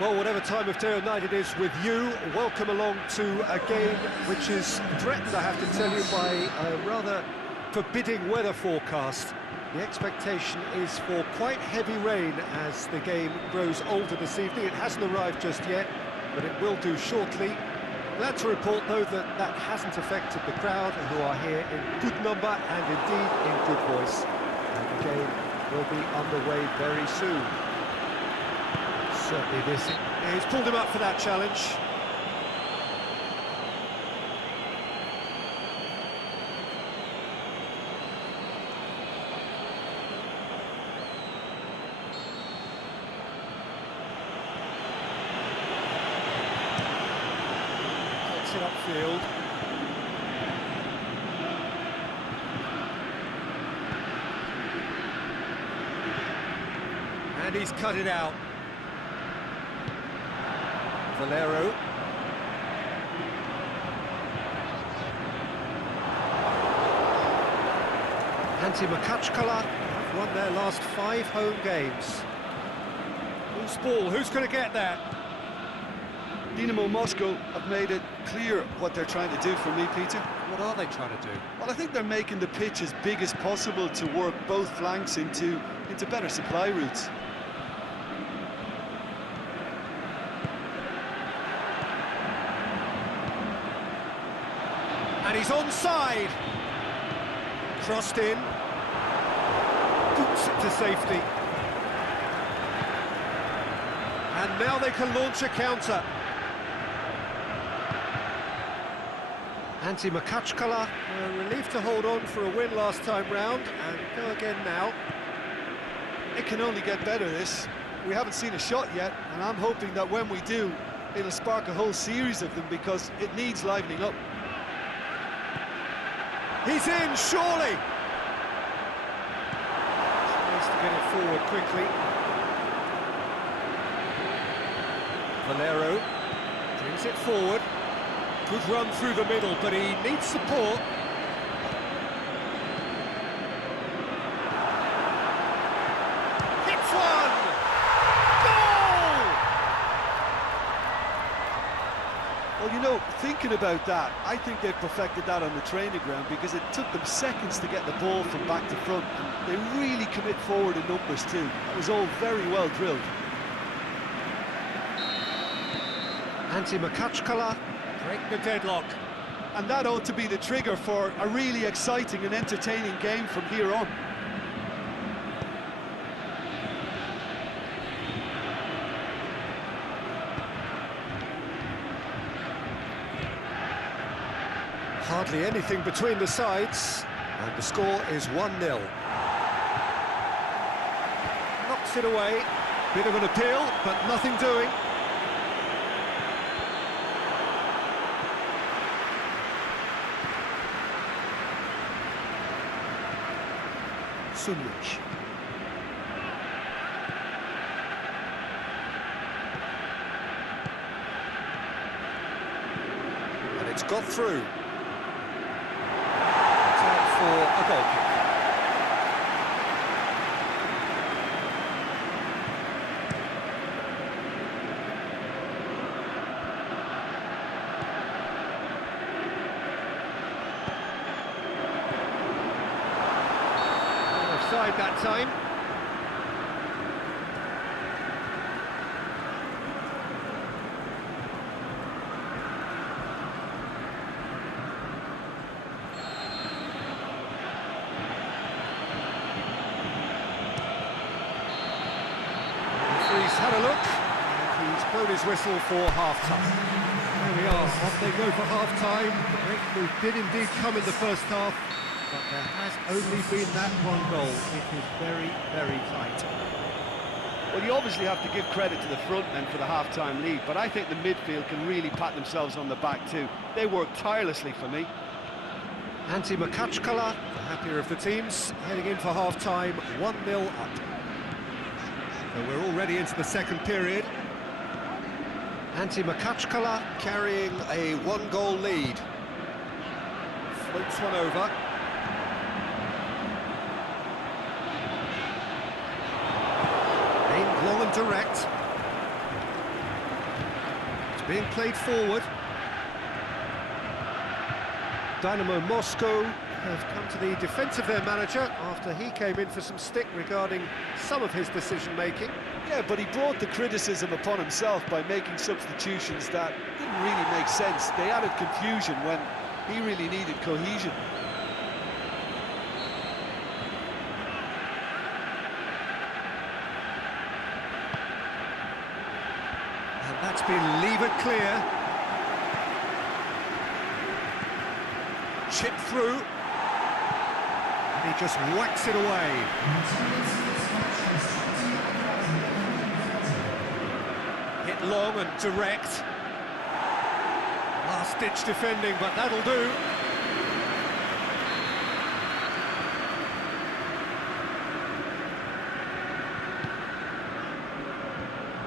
Well, whatever time of day or night it is with you, welcome along to a game which is threatened, I have to tell you, by a rather forbidding weather forecast. The expectation is for quite heavy rain as the game grows older this evening. It hasn't arrived just yet, but it will do shortly. Glad to report, though, that that hasn't affected the crowd, who are here in good number and indeed in good voice. And the game will be underway very soon. Certainly this. Yeah, he's pulled him up for that challenge. Takes it upfield. And he's cut it out. Valero. Anti-Makachkala have won their last 5 home games. Loose ball, who's going to get that? Dynamo Moscow have made it clear what they're trying to do for me, Peter. What are they trying to do? Well, I think they're making the pitch as big as possible to work both flanks into better supply routes. And he's onside. Crossed in. Boots it to safety. And now they can launch a counter. Anti-Makachkala were relieved to hold on for a win last time round, and go again now. It can only get better, this. We haven't seen a shot yet, and I'm hoping that when we do, it'll spark a whole series of them, because it needs livening up. He's in, surely! Tries to get it forward quickly. Valero brings it forward. Good run through the middle, but he needs support. Hits one! Goal! Well, you know, thinking about that, I think they've perfected that on the training ground, because it took them seconds to get the ball from back to front, and they really commit forward in numbers too. That was all very well drilled. Anti-Makachkala break the deadlock. And that ought to be the trigger for a really exciting and entertaining game from here on. Hardly anything between the sides, and the score is 1-0. Knocks it away. Bit of an appeal, but nothing doing. Sunlich. And it's got through. Time for a goal kick. Offside that time. He's had a look, and he's blown his whistle for half-time. There we are, off they go for half-time. The breakthrough did indeed come in the first half, but there has only been that one goal. It is very, very tight. Well, you obviously have to give credit to the front men for the half-time lead, but I think the midfield can really pat themselves on the back too. They worked tirelessly for me. Anti-Makachkala, the happier of the teams, heading in for half-time, 1-0 up. So we're already into the second period. Anti-Makachkala carrying a 1-goal lead. Floats one over. Aimed long and direct. being played forward. Dynamo Moscow have come to the defence of their manager after he came in for some stick regarding some of his decision-making. Yeah, but he brought the criticism upon himself by making substitutions that didn't really make sense. They added confusion when he really needed cohesion. And that's been levered clear. Chip through. And he just whacks it away. Hit long and direct. Last-ditch defending, but that'll do.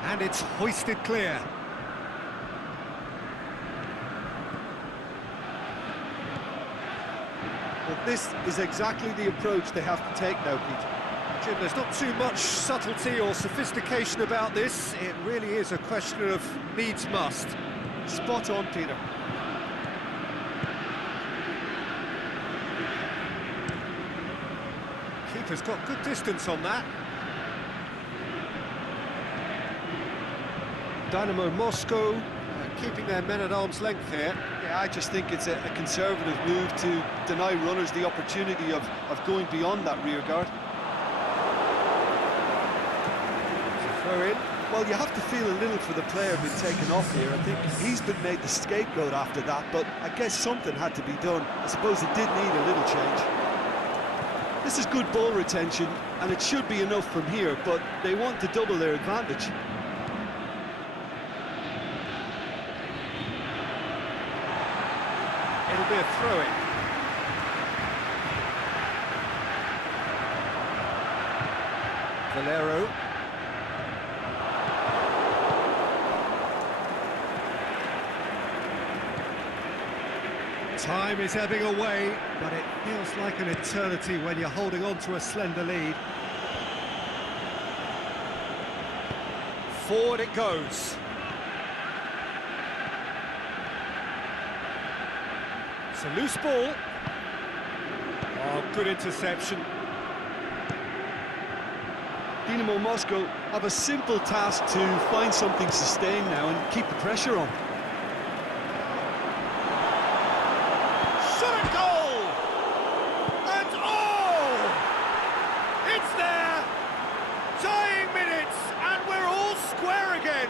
And it's hoisted clear. Well, this is exactly the approach they have to take now, Peter. Jim, there's not too much subtlety or sophistication about this. It really is a question of needs must. Spot on, Peter. Keeper's got good distance on that. Dynamo Moscow keeping their men at arm's length here. Yeah, I just think it's a conservative move to deny runners the opportunity of going beyond that rear guard. Throw in. Well, you have to feel a little for the player being taken off here. I think he's been made the scapegoat after that, but I guess something had to be done. I suppose it did need a little change. This is good ball retention, and it should be enough from here, but they want to double their advantage. It'll be a throw-in. Valero. Time is ebbing away, but it feels like an eternity when you're holding on to a slender lead. Forward it goes. It's a loose ball. Oh, good interception. Dynamo Moscow have a simple task to find something sustained now and keep the pressure on. Shot at goal! And oh! It's there! Dying minutes, and we're all square again.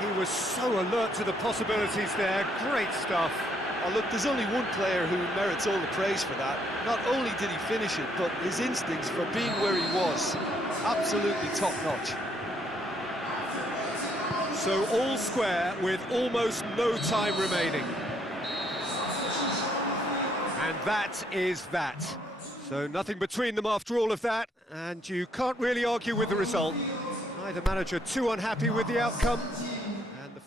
He was so alert to the possibilities there. Great stuff. Oh, look, there's only one player who merits all the praise for that. Not only did he finish it, but his instincts for being where he was, absolutely top-notch. So all square with almost no time remaining. And that is that. So nothing between them after all of that, and you can't really argue with the result. Neither manager too unhappy with the outcome. And the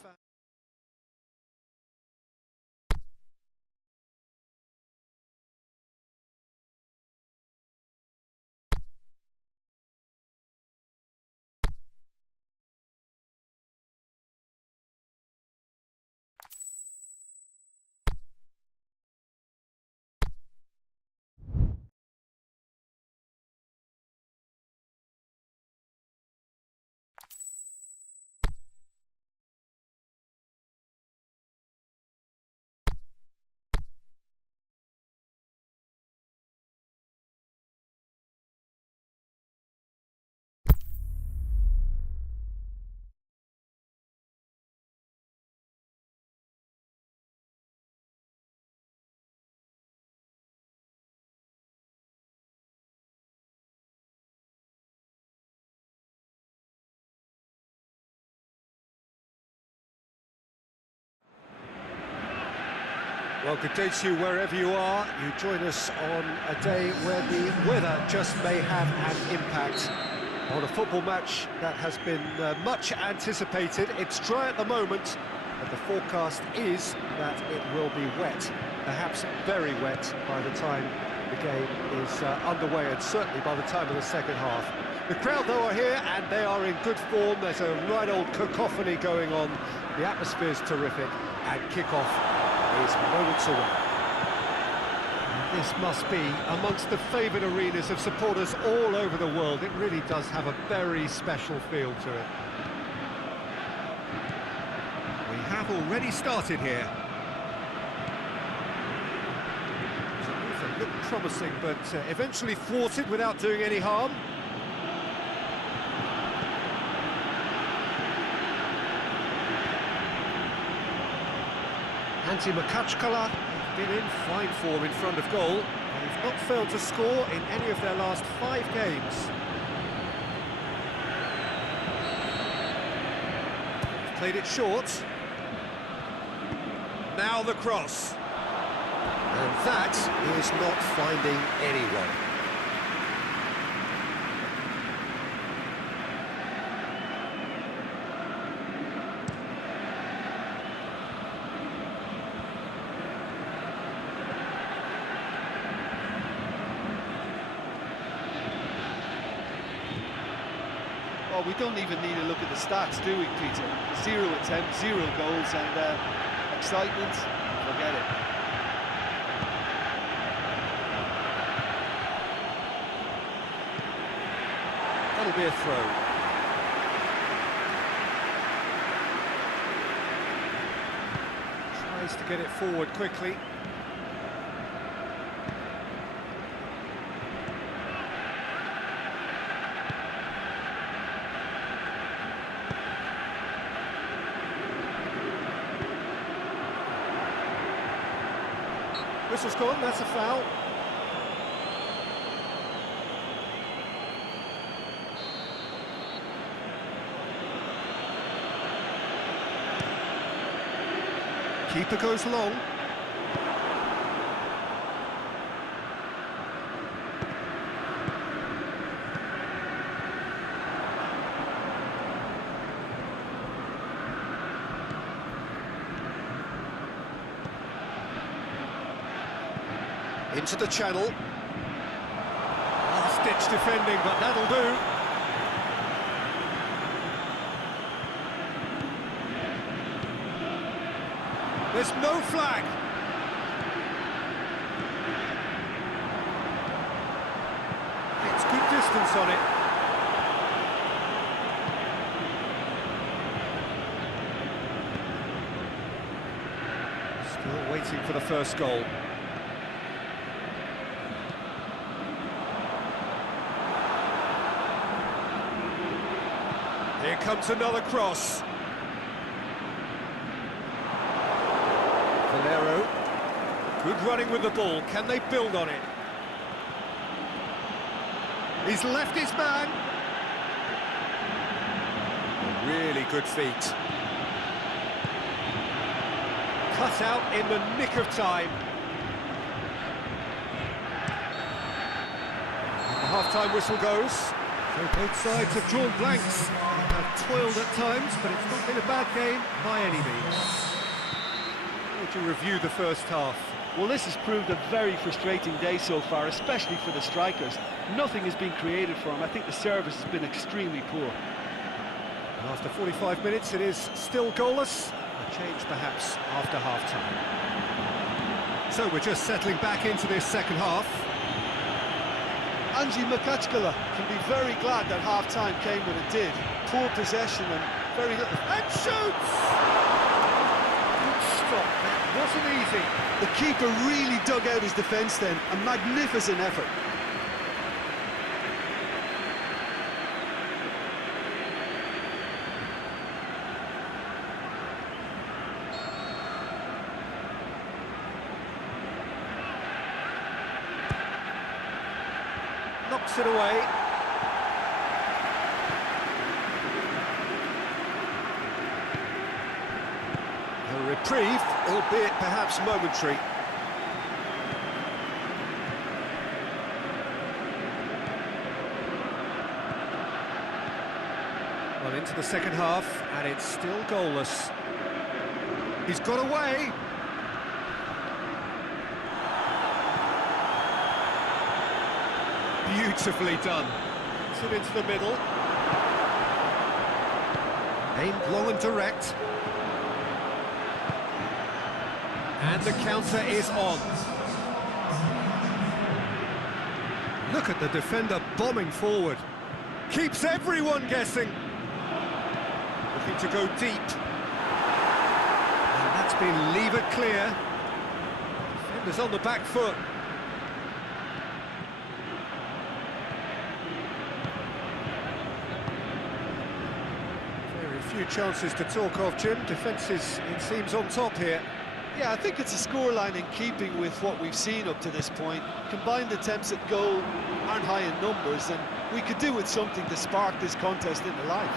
Well, good day to you wherever you are. You join us on a day where the weather just may have an impact on a football match that has been much anticipated. It's dry at the moment, and the forecast is that it will be wet, perhaps very wet by the time the game is underway, and certainly by the time of the second half. The crowd, though, are here, and they are in good form. There's a right old cacophony going on. The atmosphere's terrific, and kickoff is moments away. This must be amongst the favoured arenas of supporters all over the world. It really does have a very special feel to it. We have already started here. It looked promising, but eventually thwarted without doing any harm. Antti Makachkala been in fine form in front of goal. They've not failed to score in any of their last 5 games. Played it short. Now the cross. And that is not finding anyone. Oh, we don't even need to look at the stats, do we, Peter? 0 attempts, 0 goals, and excitement, forget it. That'll be a throw. Tries to get it forward quickly. Whistle's gone, that's a foul. Keeper goes long. Into the channel. Last-ditch defending, but that'll do. There's no flag. It's good distance on it. Still waiting for the first goal. Here comes another cross. Valero, good running with the ball. Can they build on it? He's left his man. Really good feet. Cut out in the nick of time. The half-time whistle goes. So both sides have drawn blanks. They have toiled at times, but it's not been a bad game by any means. How would you review the first half? Well, this has proved a very frustrating day so far, especially for the strikers. Nothing has been created for them. I think the service has been extremely poor. And after 45 minutes, it is still goalless. A change, perhaps, after half-time. So we're just settling back into this second half. Antti Makachkala can be very glad that half-time came when it did. Poor possession and very little... And shoots! Good stop, that wasn't easy. The keeper really dug out his defence then. A magnificent effort. Knocks it away. A reprieve, albeit perhaps momentary. Well, into the second half, and it's still goalless. He's got away. Beautifully done. Gets it into the middle. Aimed long and direct. And the counter is on. Look at the defender bombing forward. Keeps everyone guessing. Looking to go deep. And that's been levered clear. Defender's on the back foot. Very few chances to talk of, Jim. Defence is, it seems, on top here. Yeah, I think it's a scoreline in keeping with what we've seen up to this point. Combined attempts at goal aren't high in numbers, and we could do with something to spark this contest into life.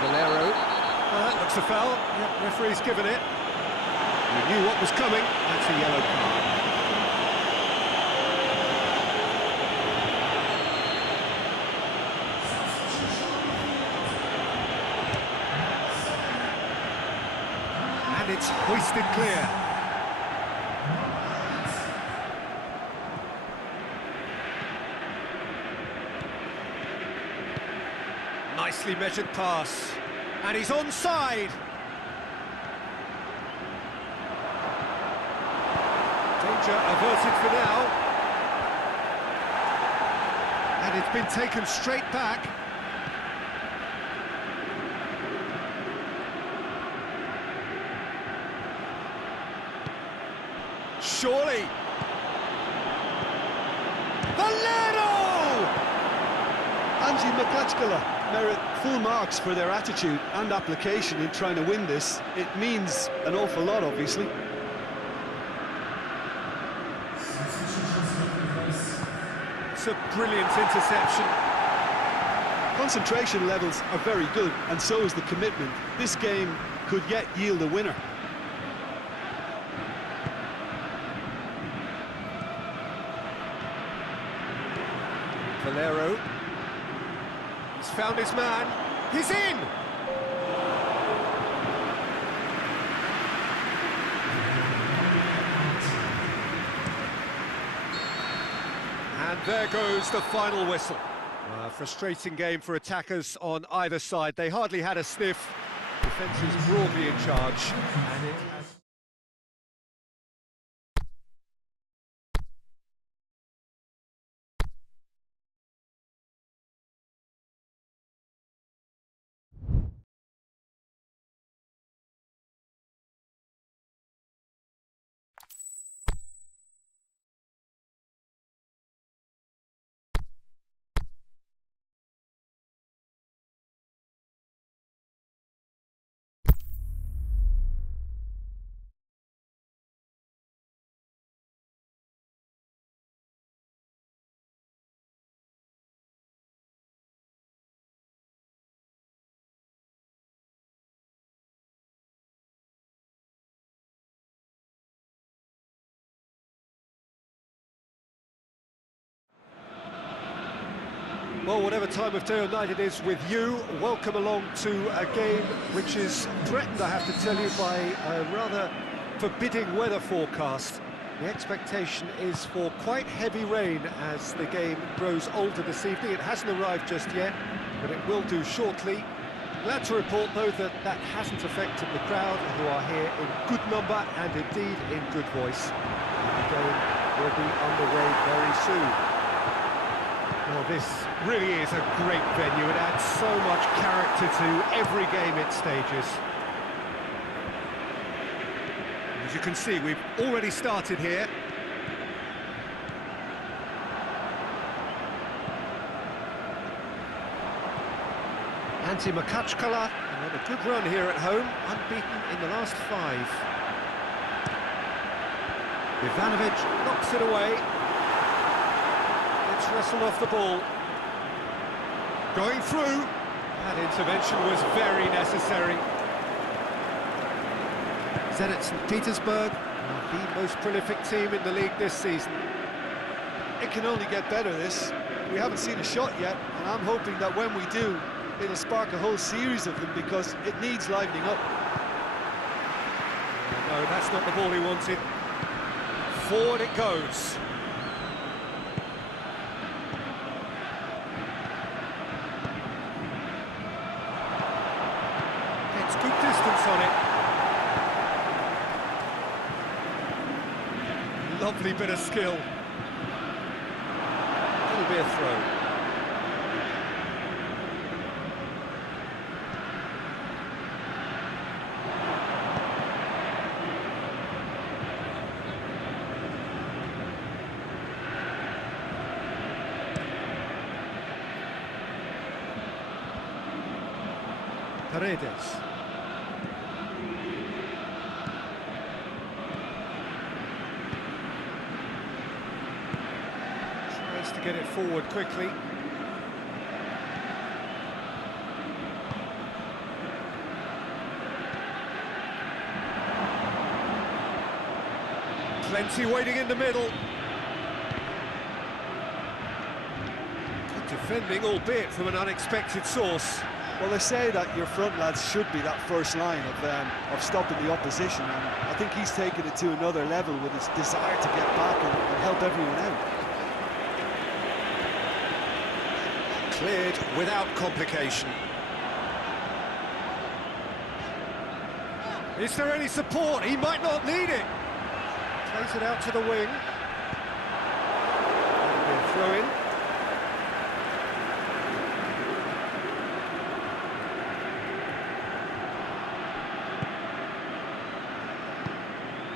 Valero. That looks a foul. Yep, referee's given it. He knew what was coming. That's a yellow card. And it's hoisted clear. Nicely measured pass. And he's onside. Danger averted for now. And it's been taken straight back. Surely. Valero! Angie Makachkala merit full marks for their attitude and application in trying to win this. It means an awful lot, obviously. It's a brilliant interception. Concentration levels are very good, and so is the commitment. This game could yet yield a winner. Valero. He's found his man. He's in! And there goes the final whistle. A frustrating game for attackers on either side. They hardly had a sniff. Defence is broadly in charge. And it has... Well, whatever time of day or night it is with you, welcome along to a game which is threatened, I have to tell you, by a rather forbidding weather forecast. The expectation is for quite heavy rain as the game grows older this evening. It hasn't arrived just yet, but it will do shortly. Glad to report, though, that that hasn't affected the crowd, who are here in good number and indeed in good voice. The game will be underway very soon. Well, this really is a great venue. It adds so much character to every game it stages. As you can see, we've already started here. Antti Makachkala, on a good run here at home, unbeaten in the last 5. Ivanovic knocks it away. Wrestled off the ball. Going through. That intervention was very necessary. Zenit St. Petersburg, the most prolific team in the league this season. It can only get better, this. We haven't seen a shot yet, and I'm hoping that when we do, it'll spark a whole series of them, because it needs livening up. No, that's not the ball he wanted. Forward it goes. Gets good distance on it. Lovely bit of skill. It'll be a throw. Paredes. Tries to get it forward quickly. Plenty waiting in the middle. Good defending, albeit from an unexpected source. Well, they say that your front lads should be that first line of stopping the opposition, and I think he's taken it to another level with his desire to get back and help everyone out. Cleared without complication. Is there any support? He might not need it. Plays it out to the wing. That'll be a throw-in.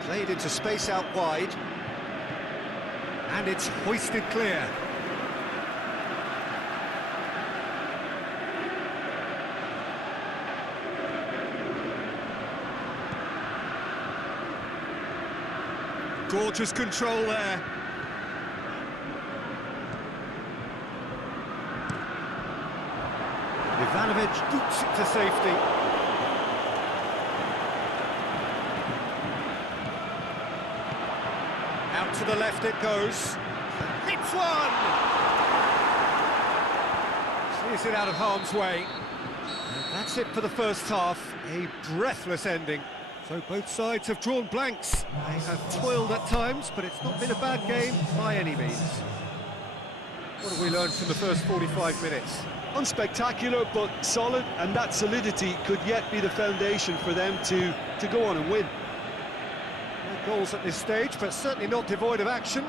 Played into space out wide, and it's hoisted clear. Gorgeous control there. Ivanovic boots it to safety. Out to the left it goes. Hits one! Clears it out of harm's way. And that's it for the first half. A breathless ending. So both sides have drawn blanks. They have toiled at times, but it's not been a bad game by any means. What have we learned from the first 45 minutes? Unspectacular, but solid, and that solidity could yet be the foundation for them to go on and win. No goals at this stage, but certainly not devoid of action.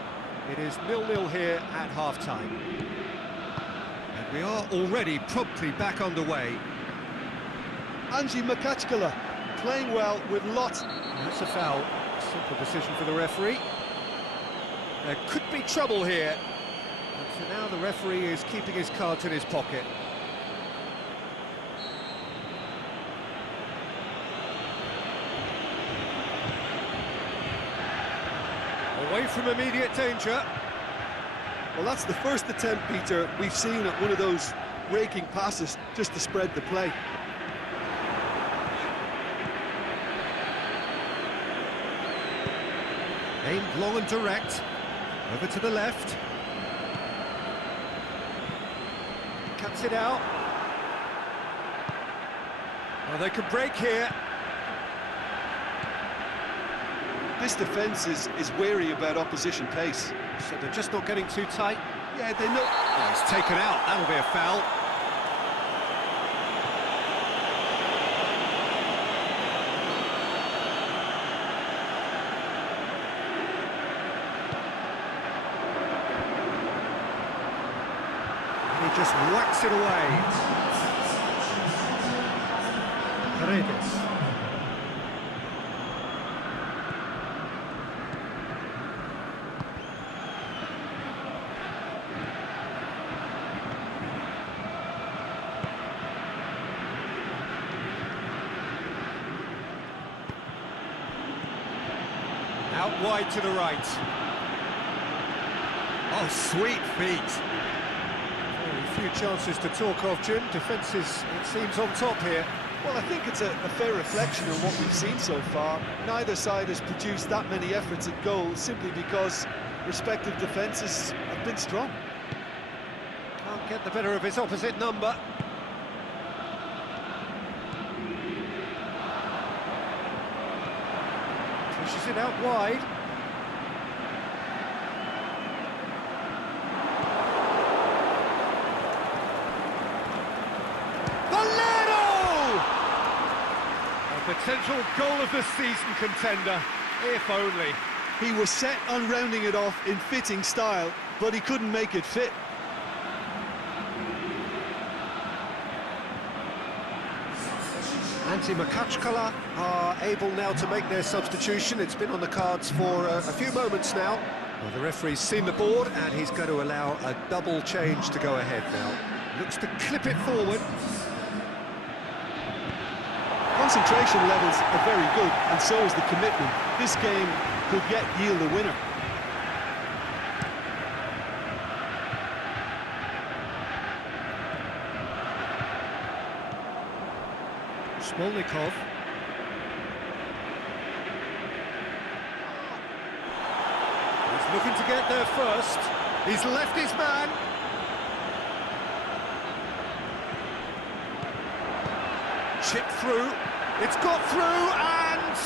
It is 0-0 here at half-time. And we are already promptly back underway. Angie Makachkala playing well with lots. That's a foul. Simple decision for the referee. There could be trouble here. But for now, the referee is keeping his cards in his pocket. Away from immediate danger. Well, that's the first attempt, Peter, we've seen at one of those raking passes just to spread the play. Aimed long and direct. Over to the left. Cuts it out. Well, they could break here. This defence is wary about opposition pace. So they're just not getting too tight. Yeah, they know. Oh, it's taken out. That'll be a foul. He just whacks it away. Paredes. Out wide to the right. Oh, sweet feet. Very few chances to talk of, Jim. Defence is, it seems, on top here. Well, I think it's a fair reflection on what we've seen so far. Neither side has produced that many efforts at goal simply because respective defences have been strong. Can't get the better of his opposite number. Pushes it out wide. Valero! A potential goal of the season contender, if only. He was set on rounding it off in fitting style, but he couldn't make it fit. Makachkala are able now to make their substitution. It's been on the cards for a few moments now. Well, the referee's seen the board and he's going to allow a double change to go ahead now. Looks to clip it forward. Concentration levels are very good, and so is the commitment. This game could yet yield a winner. Smolnikov. He's looking to get there first. He's left his man. Chipped through. It's got through and...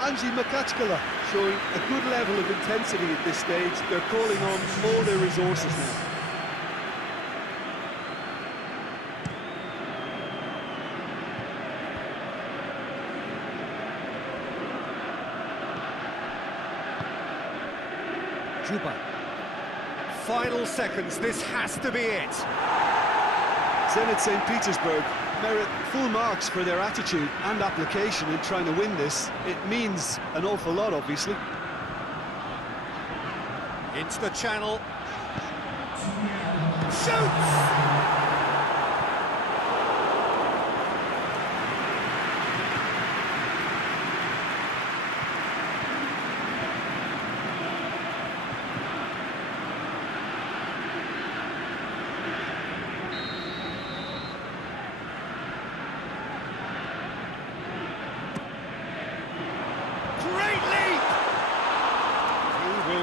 Makachkala showing a good level of intensity at this stage. They're calling on all their resources now. Juba. Final seconds, this has to be it. Zenit St. Petersburg merit full marks for their attitude and application in trying to win this. It means an awful lot, obviously. Into the channel. Shoots!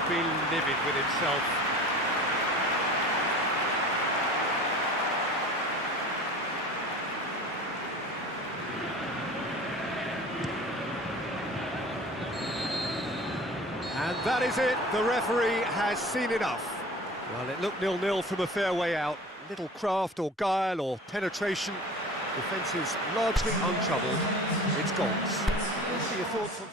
Be livid with himself. And that is it. The referee has seen enough. Well, it looked 0-0 from a fair way out. Little craft or guile or penetration. Defence is largely untroubled. It's goals. What are your thoughts on...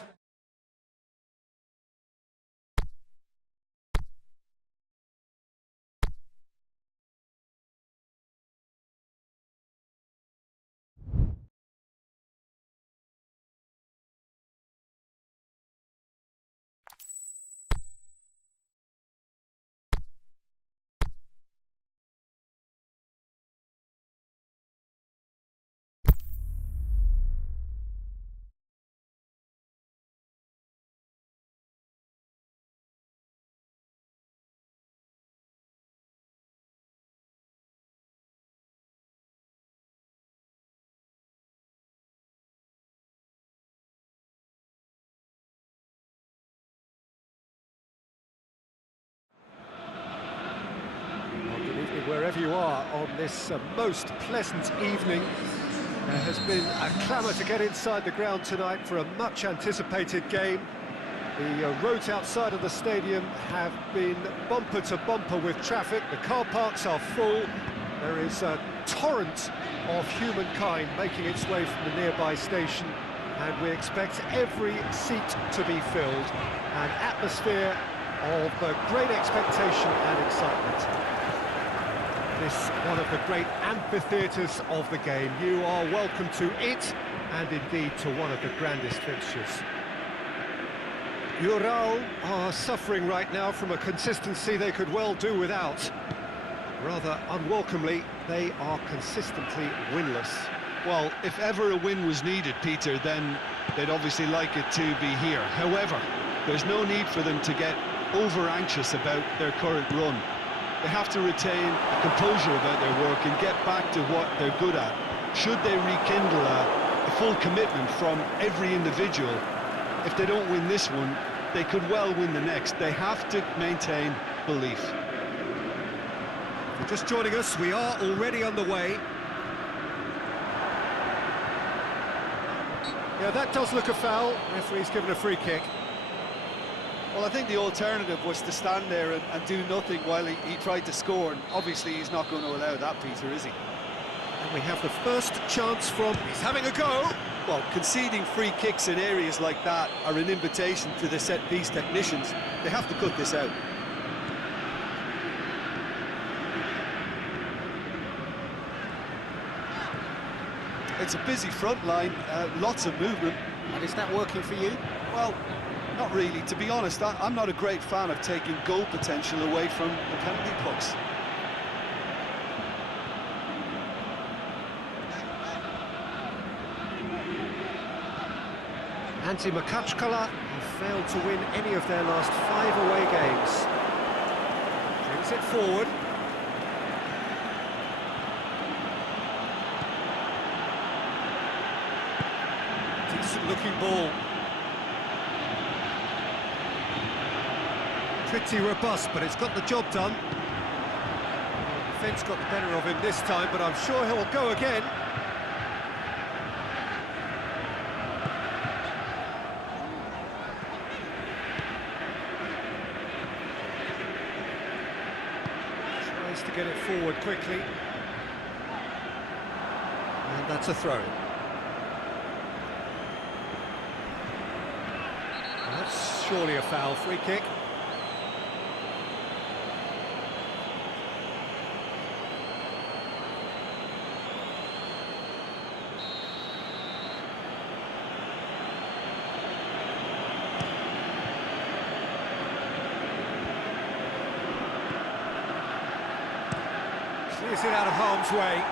Wherever you are on this most pleasant evening, there has been a clamour to get inside the ground tonight for a much anticipated game. The roads outside of the stadium have been bumper to bumper with traffic. The car parks are full. There is a torrent of humankind making its way from the nearby station, and we expect every seat to be filled. An atmosphere of great expectation and excitement. This one of the great amphitheatres of the game. You are welcome to it, and indeed to one of the grandest fixtures. Ural are suffering right now from a consistency they could well do without. Rather unwelcomely, they are consistently winless. Well, if ever a win was needed, Peter, then they'd obviously like it to be here. However, there's no need for them to get over-anxious about their current run. They have to retain a composure about their work and get back to what they're good at. Should they rekindle a full commitment from every individual, if they don't win this one, they could well win the next. They have to maintain belief. If you're just joining us, we are already underway. Yeah, that does look a foul. Referee's given a free kick. Well, I think the alternative was to stand there and do nothing while he tried to score, and obviously he's not going to allow that, Peter, is he? And we have the first chance from... He's having a go! Well, conceding free kicks in areas like that are an invitation to the set-piece technicians. They have to cut this out. It's a busy front line, lots of movement. And is that working for you? Well, not really. To be honest, I'm not a great fan of taking goal potential away from the penalty box. Antti Makachkala have failed to win any of their last 5 away games. Brings it forward. Decent looking ball. Pretty robust, but it's got the job done. The defence got the better of him this time, but I'm sure he'll go again. Tries to get it forward quickly. And that's a throw. That's surely a foul. Free kick. Clears it out of harm's way.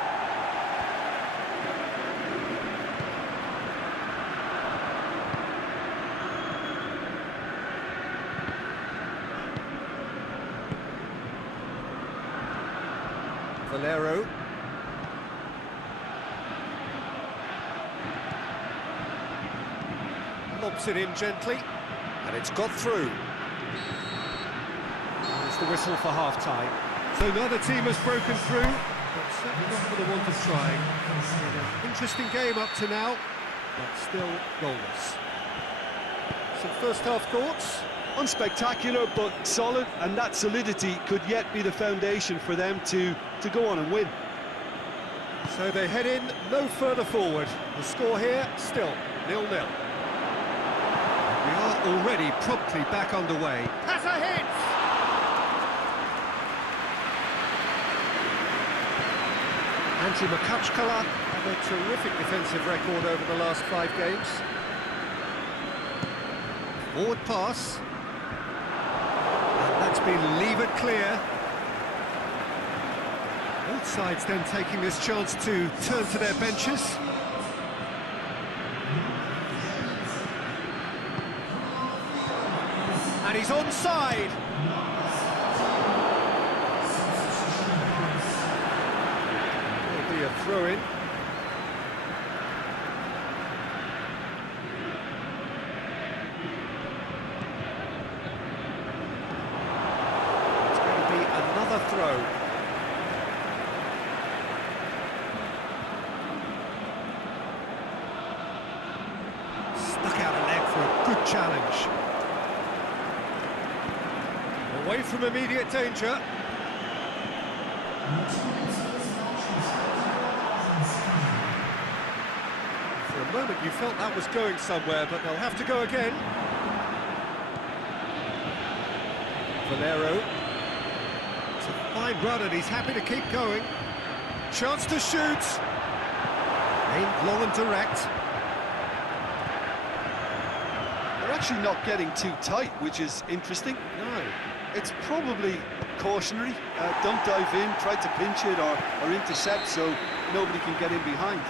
Valero. Lobs it in gently, and it's got through. There's the whistle for half-time. So neither team has broken through, but certainly not for the want of trying. An interesting game up to now, but still goalless. Some first-half thoughts? Unspectacular, but solid, and that solidity could yet be the foundation for them to go on and win. So they head in no further forward. The score here, still 0-0. We are already promptly back underway. Has a hit! Antti Makachkala have a terrific defensive record over the last 5 games. Forward pass. And that's been levered clear. Both sides then taking this chance to turn to their benches. And he's onside. Will be a throw-in. It's going to be another throw. Stuck out a leg for a good challenge. Away from immediate danger. For a moment you felt that was going somewhere, but they'll have to go again. Valero. It's a fine run and he's happy to keep going. Chance to shoot. Aimed long and direct. They're actually not getting too tight, which is interesting. No. It's probably cautionary. Don't dive in, try to pinch it or intercept so nobody can get in behind.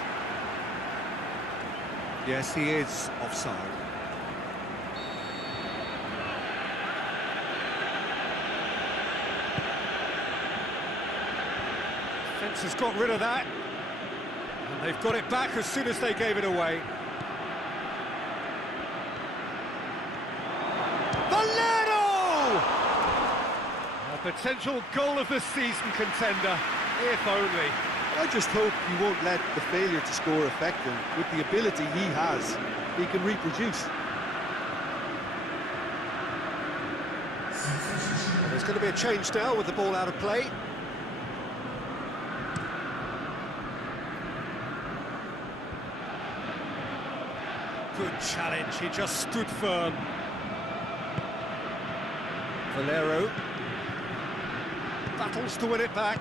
Yes, he is offside. Defence has got rid of that. And they've got it back as soon as they gave it away. Potential goal of the season contender, if only. I just hope he won't let the failure to score affect him. With the ability he has, he can reproduce. There's going to be a change now with the ball out of play. Good challenge, he just stood firm. Valero battles to win it back.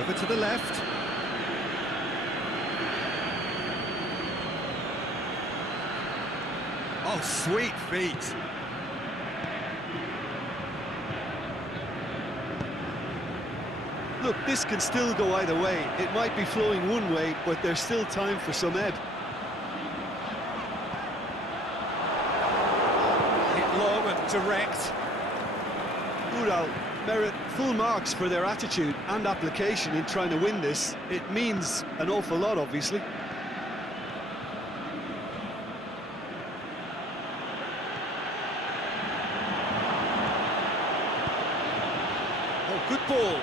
Over to the left. Oh, sweet feet. Look, this can still go either way. It might be flowing one way, but there's still time for some ebb. Hit long and direct. Ural merit full marks for their attitude and application in trying to win this. It means an awful lot, obviously. Oh, good ball.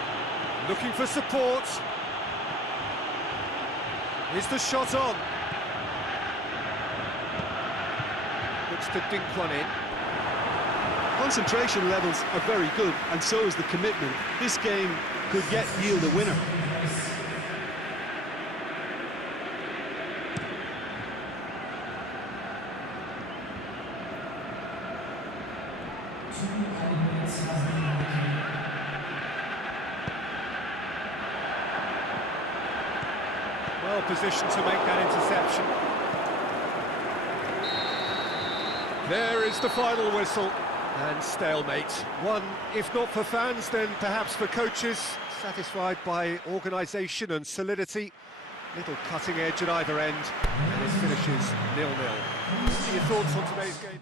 Looking for support. Is the shot on? Looks to dink one in. Concentration levels are very good, and so is the commitment. This game could yet yield a winner. Well positioned to make that interception. There is the final whistle. And stalemate. One, if not for fans, then perhaps for coaches, satisfied by organisation and solidity. Little cutting edge at either end, and it finishes 0-0. What are your thoughts on today's game?